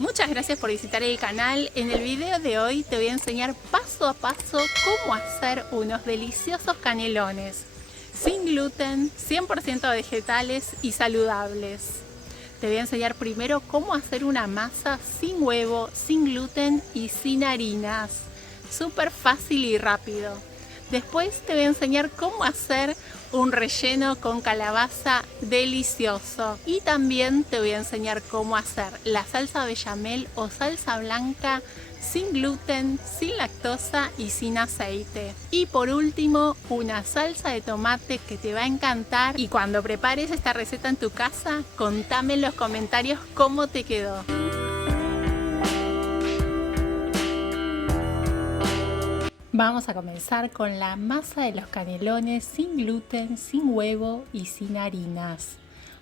Muchas gracias por visitar el canal. En el video de hoy te voy a enseñar paso a paso cómo hacer unos deliciosos canelones sin gluten, 100% vegetales y saludables. Te voy a enseñar primero cómo hacer una masa sin huevo, sin gluten y sin harinas. Súper fácil y rápido. Después te voy a enseñar cómo hacer un relleno con calabaza delicioso. Y también te voy a enseñar cómo hacer la salsa bechamel o salsa blanca sin gluten, sin lactosa y sin aceite. Y por último, una salsa de tomate que te va a encantar. Y cuando prepares esta receta en tu casa, contame en los comentarios cómo te quedó. Vamos a comenzar con la masa de los canelones sin gluten, sin huevo y sin harinas.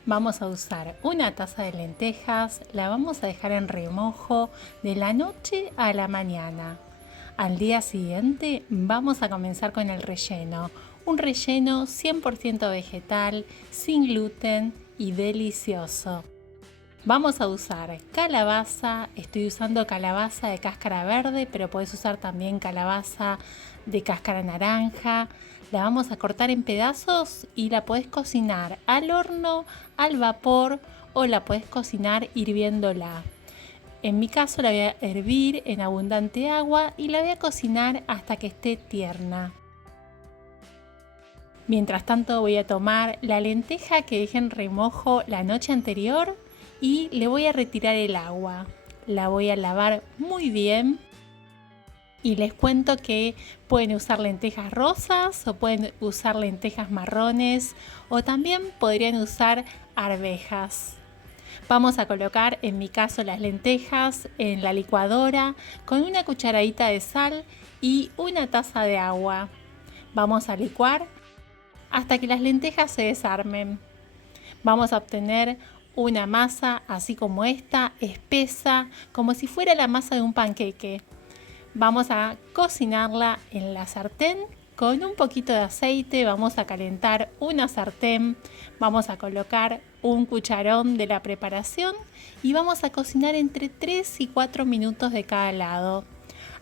Vamos a usar una taza de lentejas, la vamos a dejar en remojo de la noche a la mañana. Al día siguiente vamos a comenzar con el relleno. Un relleno 100% vegetal, sin gluten y delicioso. Vamos a usar calabaza, estoy usando calabaza de cáscara verde, pero puedes usar también calabaza de cáscara naranja. La vamos a cortar en pedazos y la puedes cocinar al horno, al vapor o la puedes cocinar hirviéndola. En mi caso la voy a hervir en abundante agua y la voy a cocinar hasta que esté tierna. Mientras tanto voy a tomar la lenteja que dejé en remojo la noche anterior y le voy a retirar el agua. La voy a lavar muy bien y les cuento que pueden usar lentejas rosas o pueden usar lentejas marrones o también podrían usar arvejas. Vamos a colocar en mi caso las lentejas en la licuadora con una cucharadita de sal y una taza de agua. Vamos a licuar hasta que las lentejas se desarmen. Vamos a obtener una masa así como esta, espesa, como si fuera la masa de un panqueque. Vamos a cocinarla en la sartén con un poquito de aceite. Vamos a calentar una sartén, vamos a colocar un cucharón de la preparación y vamos a cocinar entre 3 y 4 minutos de cada lado.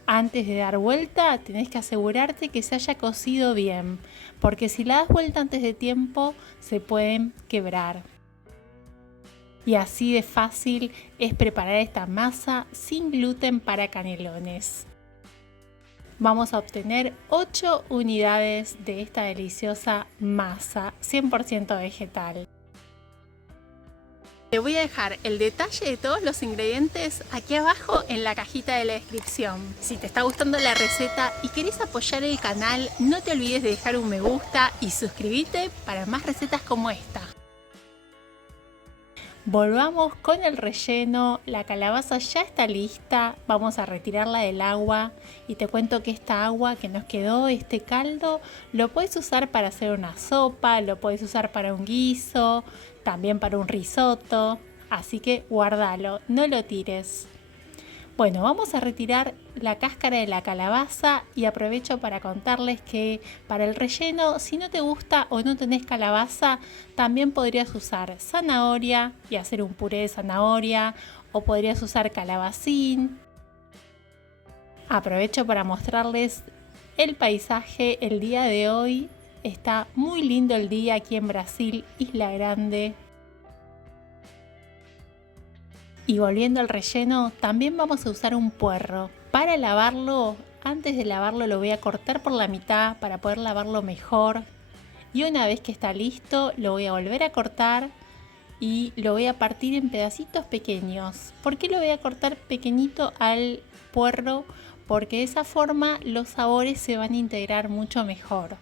Antes de dar vuelta tenés que asegurarte que se haya cocido bien, porque si la das vuelta antes de tiempo se pueden quebrar. Y así de fácil es preparar esta masa sin gluten para canelones. Vamos a obtener 8 unidades de esta deliciosa masa 100% vegetal. Te voy a dejar el detalle de todos los ingredientes aquí abajo en la cajita de la descripción. Si te está gustando la receta y querés apoyar el canal, no te olvides de dejar un me gusta y suscribirte para más recetas como esta. Volvamos con el relleno. La calabaza ya está lista, vamos a retirarla del agua y te cuento que esta agua que nos quedó, este caldo, lo puedes usar para hacer una sopa, lo puedes usar para un guiso, también para un risotto, así que guárdalo, no lo tires. Bueno, vamos a retirar la cáscara de la calabaza y aprovecho para contarles que para el relleno, si no te gusta o no tenés calabaza, también podrías usar zanahoria y hacer un puré de zanahoria o podrías usar calabacín. Aprovecho para mostrarles el paisaje el día de hoy. Está muy lindo el día aquí en Brasil, Isla Grande. Y volviendo al relleno, también vamos a usar un puerro. Para lavarlo, antes de lavarlo lo voy a cortar por la mitad para poder lavarlo mejor. Y una vez que está listo, lo voy a volver a cortar y lo voy a partir en pedacitos pequeños. ¿Por qué lo voy a cortar pequeñito al puerro? Porque de esa forma los sabores se van a integrar mucho mejor.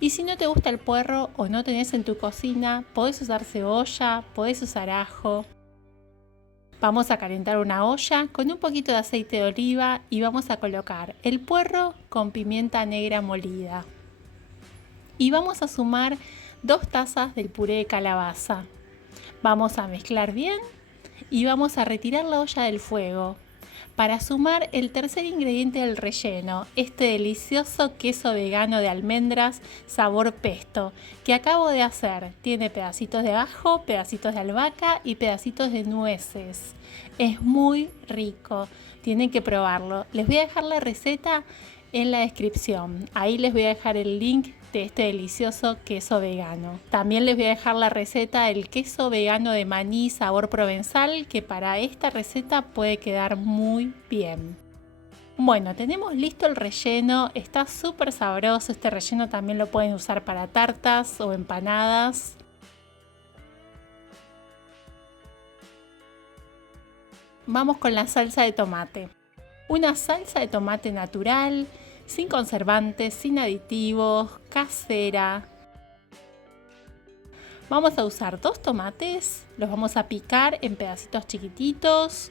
Y si no te gusta el puerro o no tenés en tu cocina, podés usar cebolla, podés usar ajo. Vamos a calentar una olla con un poquito de aceite de oliva y vamos a colocar el puerro con pimienta negra molida. Y vamos a sumar 2 tazas del puré de calabaza. Vamos a mezclar bien y vamos a retirar la olla del fuego. Para sumar el tercer ingrediente del relleno, este delicioso queso vegano de almendras sabor pesto que acabo de hacer. Tiene pedacitos de ajo, pedacitos de albahaca y pedacitos de nueces. Es muy rico, tienen que probarlo. Les voy a dejar la receta en la descripción. Ahí les voy a dejar el link de este delicioso queso vegano. También les voy a dejar la receta del queso vegano de maní sabor provenzal, que para esta receta puede quedar muy bien. Bueno, tenemos listo el relleno, está súper sabroso. Este relleno también lo pueden usar para tartas o empanadas. Vamos con la salsa de tomate. Una salsa de tomate natural, sin conservantes, sin aditivos, casera. Vamos a usar 2 tomates, los vamos a picar en pedacitos chiquititos.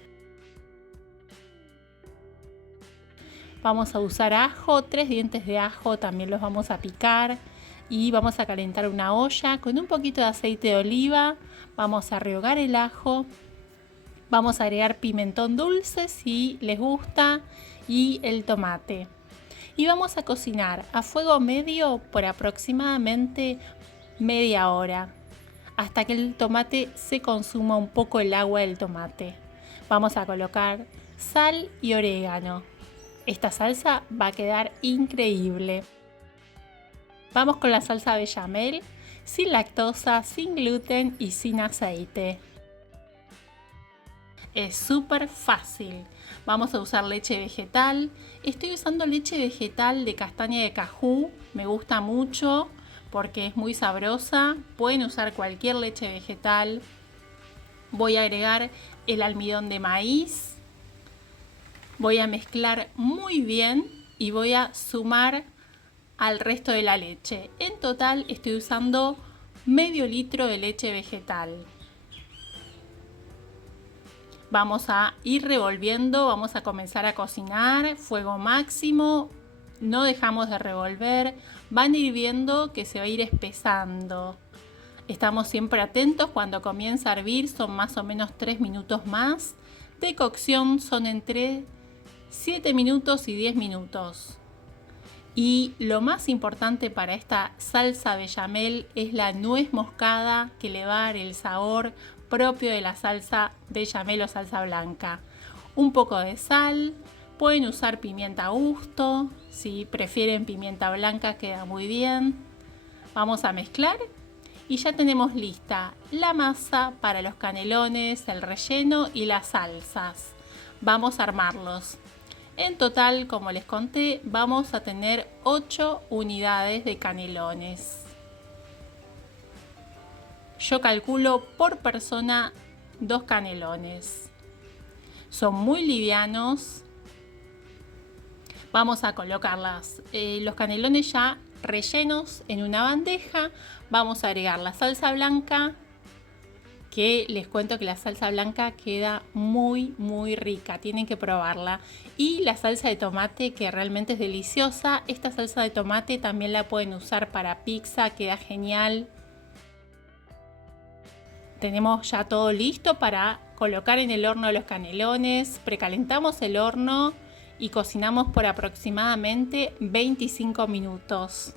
Vamos a usar ajo, 3 dientes de ajo, también los vamos a picar. Y vamos a calentar una olla con un poquito de aceite de oliva. Vamos a rehogar el ajo. Vamos a agregar pimentón dulce si les gusta y el tomate. Y vamos a cocinar a fuego medio por aproximadamente media hora, hasta que el tomate se consuma un poco el agua del tomate. Vamos a colocar sal y orégano. Esta salsa va a quedar increíble. Vamos con la salsa bechamel, sin lactosa, sin gluten y sin aceite. Es súper fácil. Vamos a usar leche vegetal. Estoy usando leche vegetal de castaña de cajú. Me gusta mucho porque es muy sabrosa. Pueden usar cualquier leche vegetal. Voy a agregar el almidón de maíz. Voy a mezclar muy bien y voy a sumar al resto de la leche. En total estoy usando medio litro de leche vegetal. Vamos a ir revolviendo, vamos a comenzar a cocinar, fuego máximo, no dejamos de revolver, van a ir viendo que se va a ir espesando. Estamos siempre atentos cuando comienza a hervir, son más o menos 3 minutos más. De cocción son entre 7 minutos y 10 minutos. Y lo más importante para esta salsa bechamel es la nuez moscada, que le va a dar el sabor propio de la salsa bechamel o salsa blanca. Un poco de sal, pueden usar pimienta a gusto, si prefieren pimienta blanca queda muy bien. Vamos a mezclar y ya tenemos lista la masa para los canelones, el relleno y las salsas. Vamos a armarlos. En total, como les conté, vamos a tener 8 unidades de canelones. Yo calculo por persona 2 canelones. Son muy livianos. Vamos a colocar los canelones ya rellenos en una bandeja. Vamos a agregar la salsa blanca, que les cuento que la salsa blanca queda muy rica, tienen que probarla. Y la salsa de tomate, que realmente es deliciosa. Esta salsa de tomate también la pueden usar para pizza, queda genial. Tenemos ya todo listo para colocar en el horno los canelones. Precalentamos el horno y cocinamos por aproximadamente 25 minutos.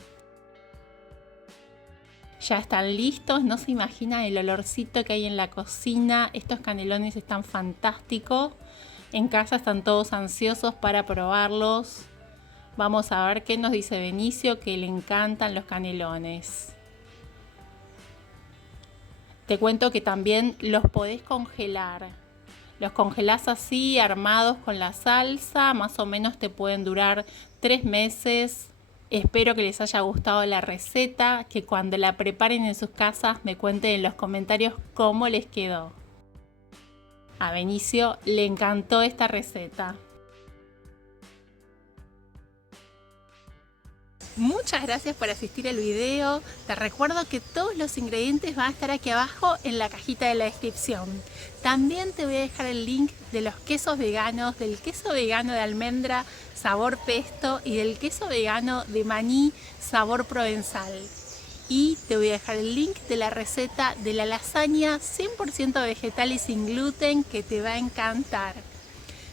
Ya están listos, no se imaginan el olorcito que hay en la cocina. Estos canelones están fantásticos. En casa están todos ansiosos para probarlos. Vamos a ver qué nos dice Benicio, que le encantan los canelones. Te cuento que también los podés congelar. Los congelás así, armados con la salsa. Más o menos te pueden durar 3 meses. Espero que les haya gustado la receta, que cuando la preparen en sus casas me cuenten en los comentarios cómo les quedó. A Benicio le encantó esta receta. Muchas gracias por asistir al video. Te recuerdo que todos los ingredientes van a estar aquí abajo en la cajita de la descripción. También te voy a dejar el link de los quesos veganos, del queso vegano de almendra sabor pesto y del queso vegano de maní sabor provenzal. Y te voy a dejar el link de la receta de la lasaña 100% vegetal y sin gluten, que te va a encantar.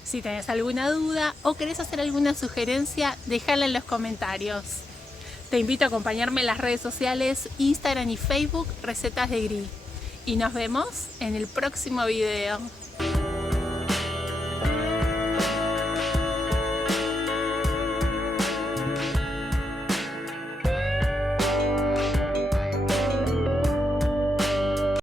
Si tenés alguna duda o querés hacer alguna sugerencia, déjala en los comentarios. Te invito a acompañarme en las redes sociales, Instagram y Facebook, Recetas de Gris. Y nos vemos en el próximo video.